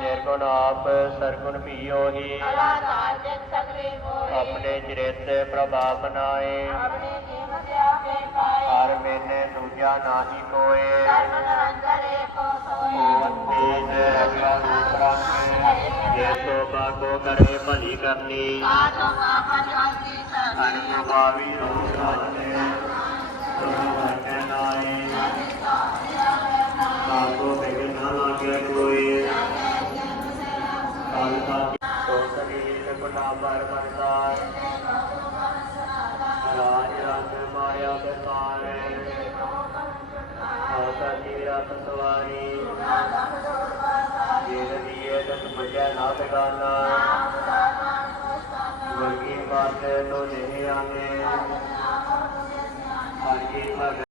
ਨਿਰਗੁਣ ਆਪ, ਸਰਗੁਣ ਭੀਓ ਹੀ ਆਪਣੇ ਚਿਰੇਤੇ ਪ੍ਰਭਾਵ ਬਨਾਏ ਹਰ ਮੈਨੇ ਦੂਜਾ ਨਾਹੀ ਕੋਏ। ਸਰਬ ਅਗਲਾ ਰੂਪਰੰਗ ਜੇ ਸੋ ਬਾਗੋ ਕਰੇ ਭਲੀ ਕਰਨੀ। ਅਨੁਭਾਵੀ ਰੂਪ ਰਾਜੇ ਸੋ ਸਰੀਰ ਗੁਨਾ ਰਾਜ ਰੰਗ ਮਾਇਆ ਬਸਾਰੇ ਆਸਾ ਜੀ ਰਤ ਸਵਾਰੀ ਜੇਰ ਦੀਏ ਤਤ ਮੁਝੈ ਨਾ ਬਗਾਨਾ ਵਰਗੀ ਬਾਤ ਤੋ ਨਹੀਂ ਆਨੇ ਹਰ ਕੀ ਭਗਤ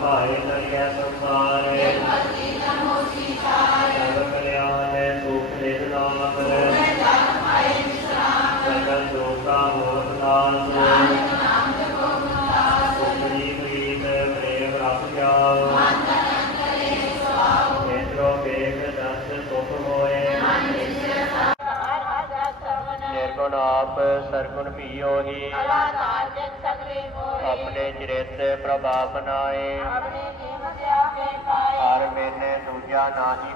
ਭਾਏ ਕਰਿਆ ਸੰਸਾਰੇ ਆਪ ਸਰਗੁਣ ਭੀਓ ਹੀ ਆਪਣੇ ਚਿਰੇਤੇ ਪ੍ਰਭਾਵ ਬਨਾਏ ਆਪਣੀ ਜੀਵਤ ਆਪੇ ਪਾਏ ਹਰ ਮੇਨੇ ਦੂਜਾ ਨਾਹੀ